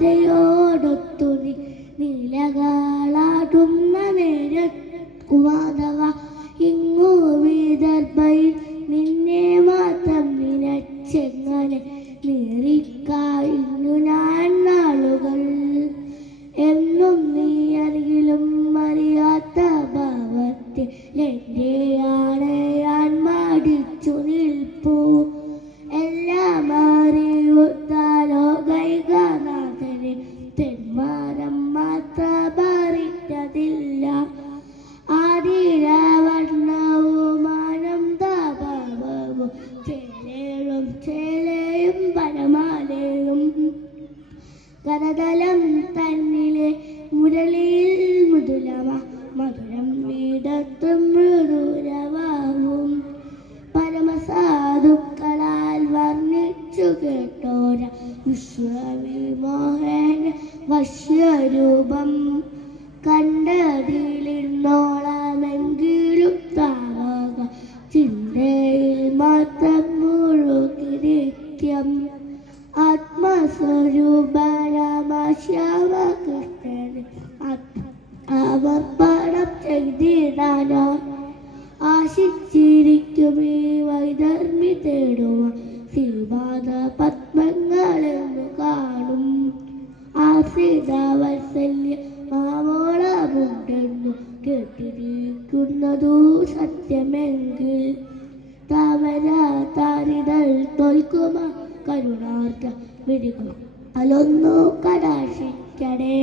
രാധയോടൊത്തു നീലകളാടുന്ന നേരക്കുവാതവ ഇങ്ങു വിദർഭയിൽ നിന്നെ മാത്രം നിനച്ചെങ്ങനെ നീറിക്കായിരുന്നു ഞാൻ നാളുകൾ. എന്നും നീ അരികിലും അറിയാത്ത ഭാവത്തിൽ എൻ്റെയാണ് ഞാൻ മടിച്ചു നിൽപ്പൂ. എല്ലാം അറിയുത്താലോ ഗൈകനാഥനെ തെന്മാരം മാത്രമറിഞ്ഞതില്ല. ആതിരവർണ്ണവും ആനന്ദഭാവവും ചേലയും ചേലയും വനമാലയും കരതലം തന്നിലെ മുരളിയിൽ മധുരം വീടത്തും മൃദുരവാവും പരമസാധുക്കളാൽ വർണ്ണിച്ചു കേട്ടോര വിശ്വവിമോഹന വശ്യരൂപം കണ്ടതിലിരുന്നോളമെങ്കിലും താവക ചിന്തയിൽ മാത്രം മുഴുകി നിത്യം. ആത്മസ്വരൂപരാമശ്യാമകൃഷ്ണന് അവർപ്പണം ചെയ്തിടാനോ ആശിച്ചിരിക്കും ഈ വൈധർമ്മി തേടുക ശ്രീപാദ പത്മങ്ങളെന്നു കാണും. ആശ്രിതവത്സല്യ മാവോളമുണ്ടെന്നു കേട്ടിരിക്കുന്നതു സത്യമെങ്കിൽ താമര താരിതൾ തോൽക്കുമ കരുണാർദ്ര വിടികൾ അലൊന്നു കടാക്ഷിക്കണേ.